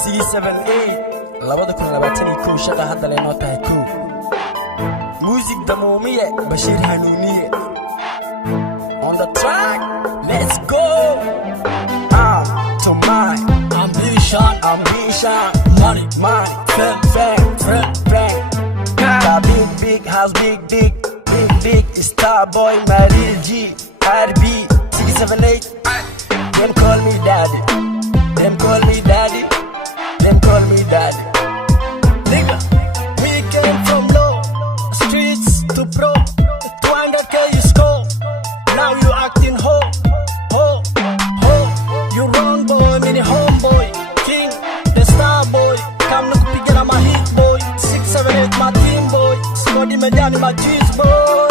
C78 labada kun labaatani kow shaqa hadda leenoo tahay kow music damuumiye Bashir Hanuuniye on the track let's go to my ambition money fame big house big star boy my real G RB C78 them call me daddy nigga we came from low streets to pro 200k you score now you acting ho you wrong boy mini homeboy king the star boy come na kupiga my hit boy 678 my team boy Scotty Mediani my cheese boy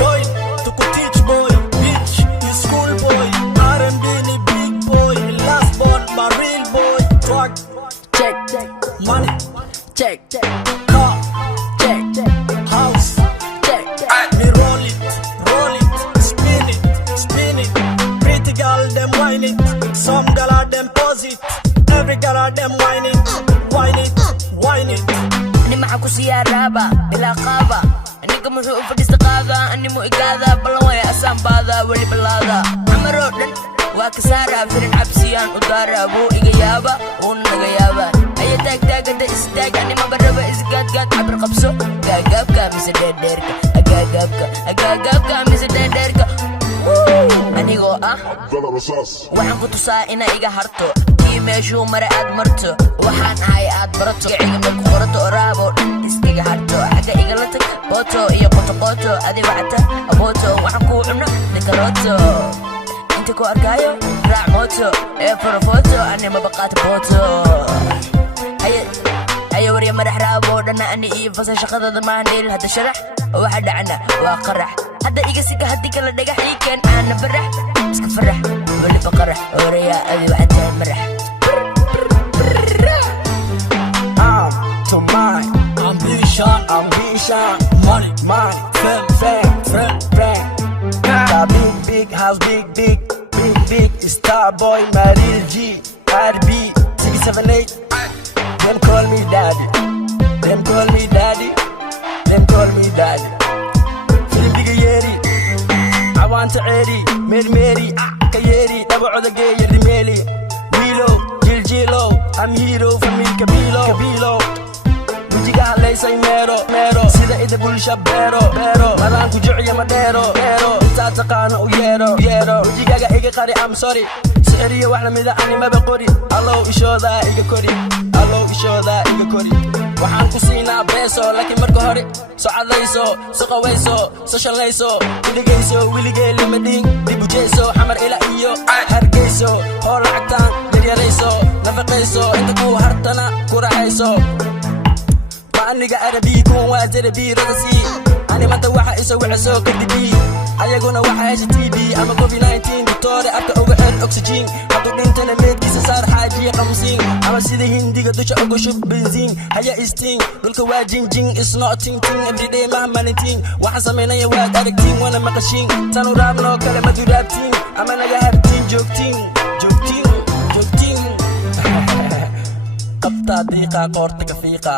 joy to teach boy bitch you school boy R&B ni big boy last born my real boy truck check money check car check house check me roll it spin it pretty girl them whine it some girl are them pose it every girl are them whine it أني معكو سيارابا إلا قابا أنيكم مشوق في الاستقاذة أني مو إقاذة بلوية أسام باذا واللي بلاذا عمرو دن واكسارة بسرين عبسيان ودارة بو إيقيابا ونغيابا أي تاك أنت إستاك أني ما بربا إزقات عبر قبسو قاقابكا ميسا ديركا أقاقابكا ميسا ديركا أنيقو waxaan ku tusaa ina iga harto kii meeshuu mare aad marto waxaan ahay aad barato cilmi ku qorato oraabo iskaga harto xaga igala tag boto iyo qoto adi wacta aboto waxaan ku cuno nikaroto inta ku arkayo raac moto ee foto ani ma baqaat boto ayo wariya madax raabo dhana ani iyo fasal shaqadada ma handeel hada sharax waxa dhacna waa qarax hada iga siga hadii kala dhagax iikan aan barax iska farax wali baqarax wariya adi waxa marax to my ambition money fame big house big star boy my real G RB C78 them call me daddy film big yeri I want to eri meri kayeri dabacoda geeya rimeli wilo jiljilo I'm hero famil kabilo bujiga haleysay mero sida ida bulsha bero madan ku jiciya madero inta taqaano u yeero bujigaga iga qari I'm sorry seriyo wax la mida ani maba qori allow ishooda iga kori waxaan ku siinaa beeso laakiin marka hore socodlayso suqawayso socialayso idigayso wiligeeli madin dib u jeeso xamar ila iyo hargeyso oo lacagtaan yaryarayso nafaqayso inta ku hartana ku raaxayso aniga arabi kuwan waa zarabi radasi ani manta waxa iso wacso kadibi ayaguna waxa hesha TB ama COVID-19 doctor afka uga xir oxygen hadu dhintana meedkiisa saar xaajiye qamsiin ama sida hindiga dusha uga shub benzin haya istiin dulka waa jinjing is not ting every day mahmanitin waxa sameynaya waa aragtiin wana maqashin tanu raabno kale ma duraabtiin ama naga hartiin joogtiin qabta diiqa qoorta ka fiiqa